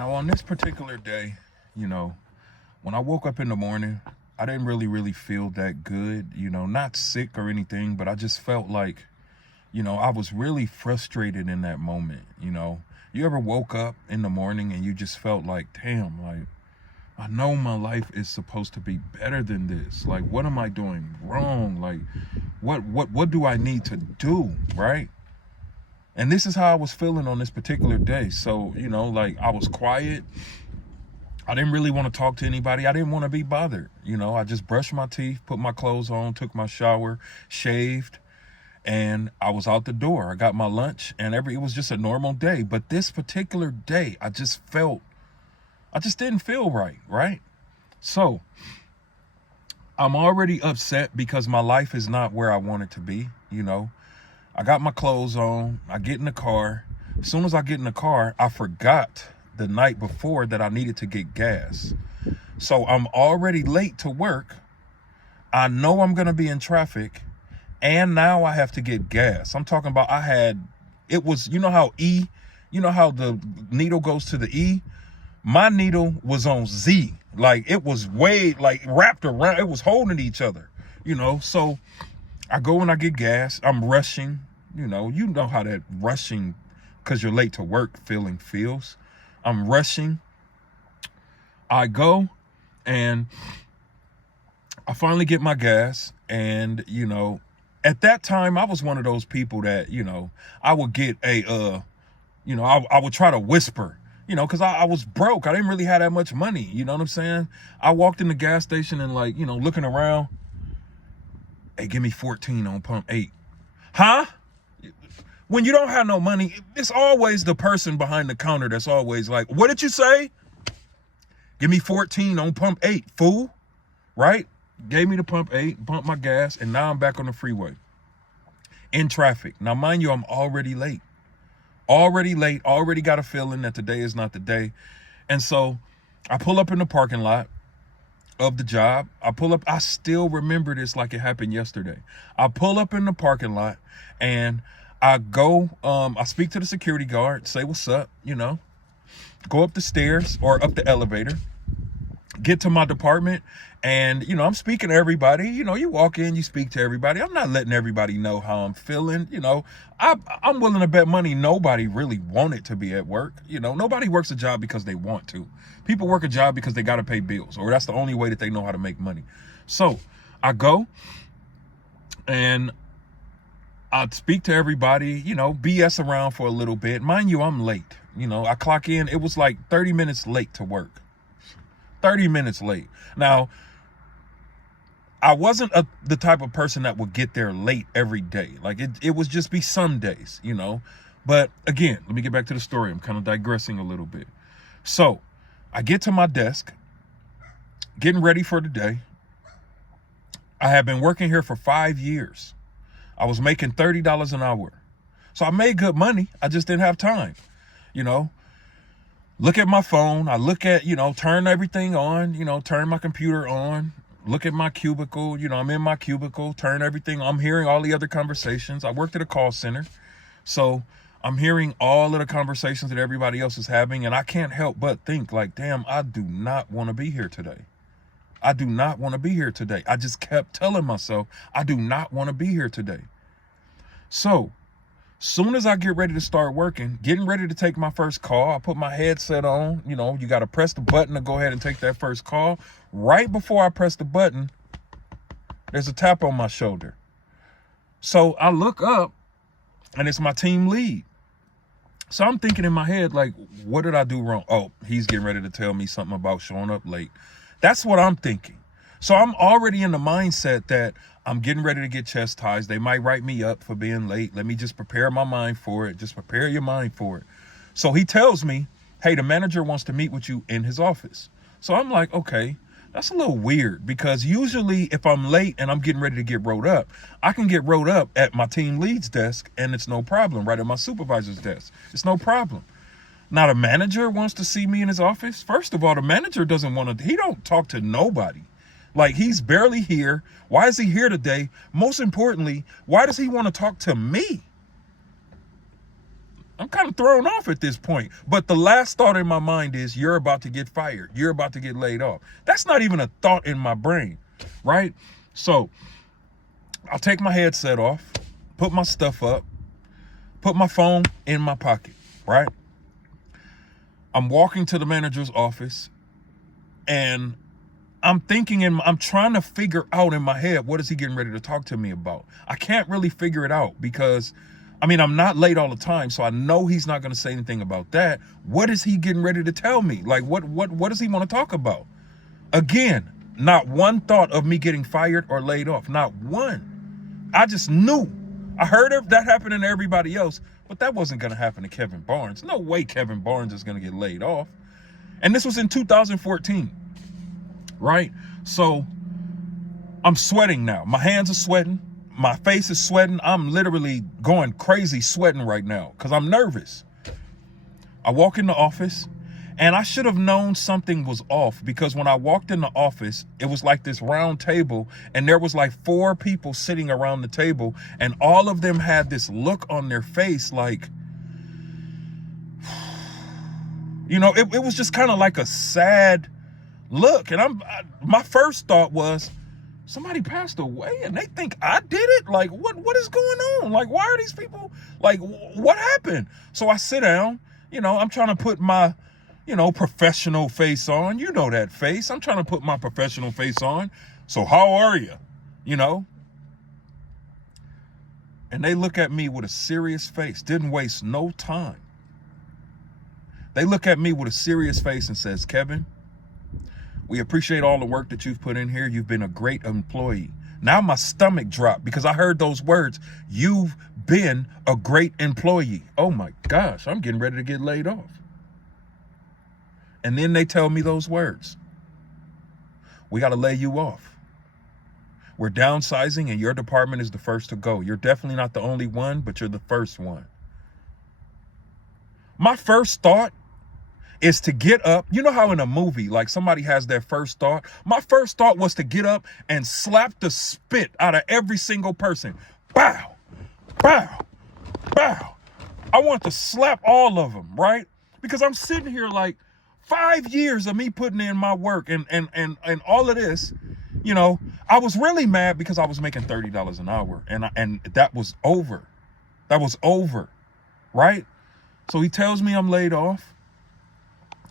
Now, on this particular day, when I woke up in the morning, I didn't really feel that good, not sick or anything, but I just felt like, I was really frustrated in that moment. You ever woke up in the morning and you just felt like, damn, like, I know my life is supposed to be better than this. Like, what am I doing wrong? Like, what do I need to do, right? And this is how I was feeling on this particular day. So, like, I was quiet. I didn't really want to talk to anybody. I didn't want to be bothered. I just brushed my teeth, put my clothes on, took my shower, shaved, and I was out the door. I got my lunch and it was just a normal day. But this particular day, I just didn't feel right? So I'm already upset because my life is not where I want it to be. I got my clothes on. I get in the car. As soon as I get in the car, I forgot the night before that I needed to get gas. So I'm already late to work. I know I'm going to be in traffic. And now I have to get gas. I'm talking about it was, how the needle goes to the E? My needle was on Z. Like, it was way, like, wrapped around. It was holding each other, So I go and I get gas. I'm rushing. You know how that rushing because you're late to work feeling feels. I'm rushing. I go and I finally get my gas. And, at that time, I was one of those people that, I would get I would try to whisper, because I was broke. I didn't really have that much money. You know what I'm saying? I walked in the gas station and, like, looking around. Hey, give me 14 on pump 8. Huh? When you don't have no money, it's always the person behind the counter that's always like, what did you say? Give me 14 on pump 8, fool. Right? Gave me the pump 8, pumped my gas, and now I'm back on the freeway in traffic. Now, mind you, I'm already late. Already got a feeling that today is not the day. And so I pull up in the parking lot of the job. I still remember this like it happened yesterday. I pull up in the parking lot and I go, I speak to the security guard, say what's up, go up the stairs or up the elevator, get to my department, and, I'm speaking to everybody. You walk in, you speak to everybody. I'm not letting everybody know how I'm feeling. I'm willing to bet money nobody really wanted to be at work. Nobody works a job because they want to. People work a job because they got to pay bills, or that's the only way that they know how to make money. So I go and I speak to everybody, BS around for a little bit. Mind you, I'm late. I clock in. It was like 30 minutes late to work. 30 minutes late. Now, I wasn't the type of person that would get there late every day. Like, it was just be some days, But again, let me get back to the story. I'm kind of digressing a little bit. So I get to my desk, getting ready for the day. I have been working here for 5 years. I was making $30 an hour. So I made good money. I just didn't have time, Look at my phone. I look at, turn everything on, turn my computer on. Look at my cubicle. I'm in my cubicle, turn everything. I'm hearing all the other conversations. I worked at a call center. So I'm hearing all of the conversations that everybody else is having. And I can't help but think like, damn, I do not want to be here today. I do not want to be here today. I just kept telling myself, I do not want to be here today. So soon as I get ready to start working, getting ready to take my first call, I put my headset on. You got to press the button to go ahead and take that first call. Right before I press the button, there's a tap on my shoulder. So I look up and it's my team lead. So I'm thinking in my head, like, what did I do wrong? Oh, he's getting ready to tell me something about showing up late. That's what I'm thinking. So I'm already in the mindset that I'm getting ready to get chastised. They might write me up for being late. Let me just prepare my mind for it. Just prepare your mind for it. So he tells me, hey, the manager wants to meet with you in his office. So I'm like, okay, that's a little weird because usually if I'm late and I'm getting ready to get rolled up, I can get rolled up at my team lead's desk and it's no problem. Right at my supervisor's desk. It's no problem. Now the manager wants to see me in his office. First of all, the manager doesn't want to, he don't talk to nobody. Like, he's barely here. Why is he here today? Most importantly, why does he want to talk to me? I'm kind of thrown off at this point. But the last thought in my mind is, you're about to get fired. You're about to get laid off. That's not even a thought in my brain, right? So I'll take my headset off, put my stuff up, put my phone in my pocket, right? I'm walking to the manager's office, and I'm trying to figure out in my head, what is he getting ready to talk to me about? I can't really figure it out because, I'm not late all the time, so I know he's not going to say anything about that. What is he getting ready to tell me? Like, what does he want to talk about? Again, not one thought of me getting fired or laid off. Not one. I just knew. I heard of that happening to everybody else, but that wasn't going to happen to Kevin Barnes. No way Kevin Barnes is going to get laid off. And this was in 2014, right? So I'm sweating now. My hands are sweating. My face is sweating. I'm literally going crazy sweating right now because I'm nervous. I walk in the office, and I should have known something was off because when I walked in the office, it was like this round table, and there was like 4 people sitting around the table, and all of them had this look on their face like, it was just kind of like a sad look. And my first thought was, somebody passed away and they think I did it? Like, what is going on? Like, why are these people, like, what happened? So I sit down, I'm trying to put my, professional face on. You know that face. I'm trying to put my professional face on. So how are you? And they look at me with a serious face. Didn't waste no time. They look at me with a serious face and says, Kevin, we appreciate all the work that you've put in here. You've been a great employee. Now my stomach dropped because I heard those words. You've been a great employee. Oh my gosh, I'm getting ready to get laid off. And then they tell me those words. We got to lay you off. We're downsizing and your department is the first to go. You're definitely not the only one, but you're the first one. My first thought is to get up. You know how in a movie, like somebody has their first thought? My first thought was to get up and slap the spit out of every single person. Bow, bow, bow. I want to slap all of them, right? Because I'm sitting here like 5 years of me putting in my work and all of this, I was really mad because I was making $30 an hour and that was over. That was over, right? So he tells me I'm laid off.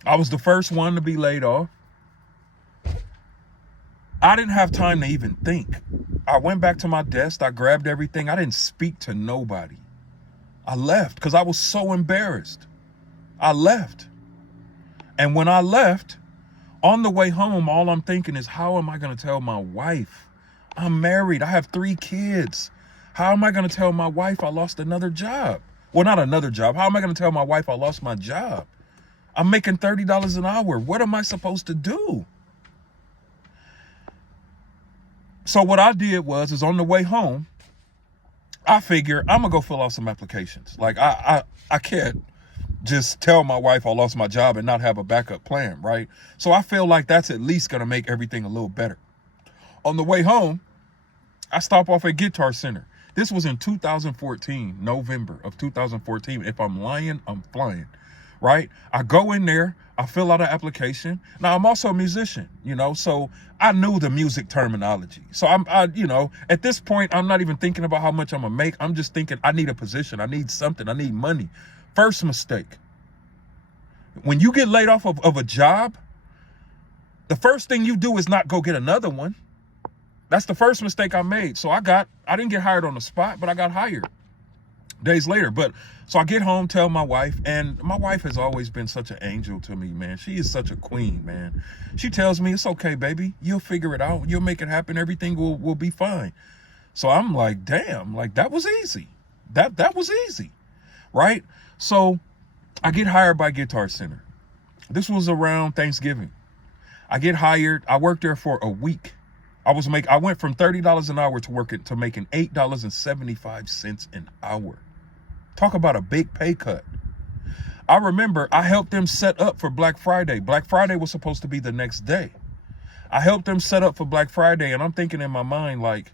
I was the first one to be laid off. I didn't have time to even think. I went back to my desk. I grabbed everything. I didn't speak to nobody. I left because I was so embarrassed. I left. And when I left, on the way home, all I'm thinking is, how am I going to tell my wife? I'm married. I have 3 kids. How am I going to tell my wife I lost another job? Well, not another job. How am I going to tell my wife I lost my job? I'm making $30 an hour. What am I supposed to do? So what I did is on the way home, I figure I'm going to go fill out some applications. Like I can't just tell my wife I lost my job and not have a backup plan, right? So I feel like that's at least going to make everything a little better. On the way home, I stop off at Guitar Center. This was in 2014, November of 2014. If I'm lying, I'm flying. Right? I go in there, I fill out an application. Now I'm also a musician, so I knew the music terminology. So at this point, I'm not even thinking about how much I'm gonna make. I'm just thinking I need a position. I need something. I need money. First mistake. When you get laid off of a job, the first thing you do is not go get another one. That's the first mistake I made. So I didn't get hired on the spot, but I got hired days later. So I get home, tell my wife, and my wife has always been such an angel to me, man. She is such a queen, man. She tells me, it's okay, baby. You'll figure it out. You'll make it happen. Everything will be fine. So I'm like, damn, like that was easy. That was easy, right? So I get hired by Guitar Center. This was around Thanksgiving. I get hired. I worked there for a week. I went from $30 an hour to making $8.75 an hour. Talk about a big pay cut. I remember I helped them set up for Black Friday. Black Friday was supposed to be the next day. I helped them set up for Black Friday, and I'm thinking in my mind, like,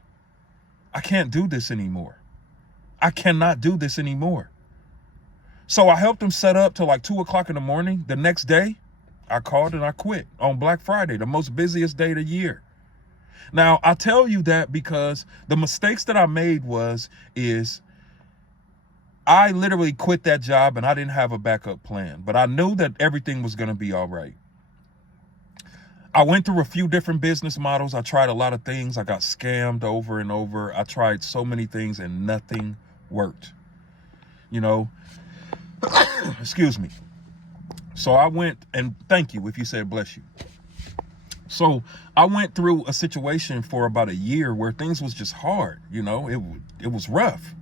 I can't do this anymore. I cannot do this anymore. So I helped them set up till like 2 o'clock in the morning. The next day, I called and I quit on Black Friday, the most busiest day of the year. Now, I tell you that because the mistakes that I made is I literally quit that job and I didn't have a backup plan, but I knew that everything was going to be all right. I went through a few different business models. I tried a lot of things. I got scammed over and over. I tried so many things and nothing worked. You know, excuse me. So I went, and thank you if you said bless you. So I went through a situation for about a year where things was just hard. You know, it was rough.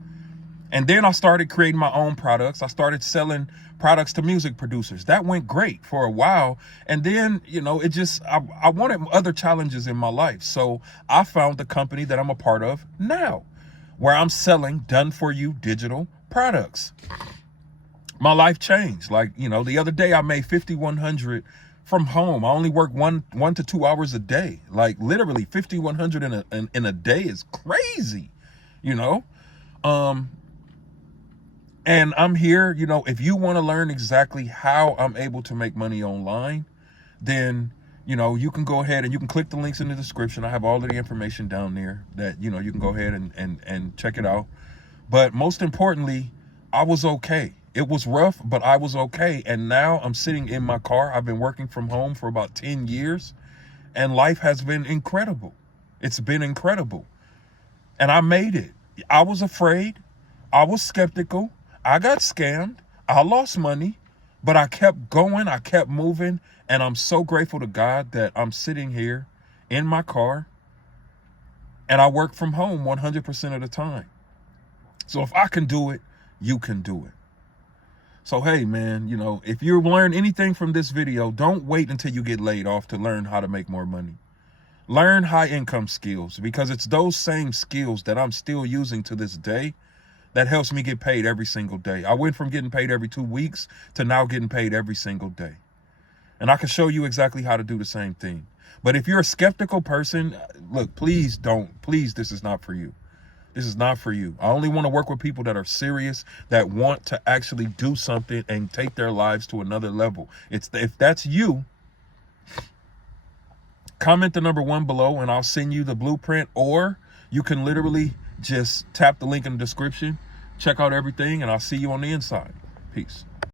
And then I started creating my own products. I started selling products to music producers. That went great for a while. And then, you know, I wanted other challenges in my life. So I found the company that I'm a part of now, where I'm selling done-for-you digital products. My life changed. Like, you know, the other day I made $5,100 from home. I only work 1 to 2 hours a day. Like literally $5,100 in a day is crazy, you know? And I'm here, you know, if you want to learn exactly how I'm able to make money online, then, you know, you can go ahead and you can click the links in the description. I have all of the information down there that, you know, you can go ahead and check it out. But most importantly, I was okay. It was rough, but I was okay. And now I'm sitting in my car. I've been working from home for about 10 years and life has been incredible. It's been incredible. And I made it. I was afraid. I was skeptical. I got scammed. I lost money, but I kept going. I kept moving. And I'm so grateful to God that I'm sitting here in my car and I work from home 100% of the time. So if I can do it, you can do it. So, hey, man, you know, if you learn anything from this video, don't wait until you get laid off to learn how to make more money. Learn high income skills, because it's those same skills that I'm still using to this day that helps me get paid every single day. I went from getting paid every 2 weeks to now getting paid every single day. And I can show you exactly how to do the same thing. But if you're a skeptical person, look, please, this is not for you. This is not for you. I only want to work with people that are serious, that want to actually do something and take their lives to another level. If that's you, comment the number 1 below and I'll send you the blueprint, or you can literally just tap the link in the description, check out everything, and I'll see you on the inside. Peace.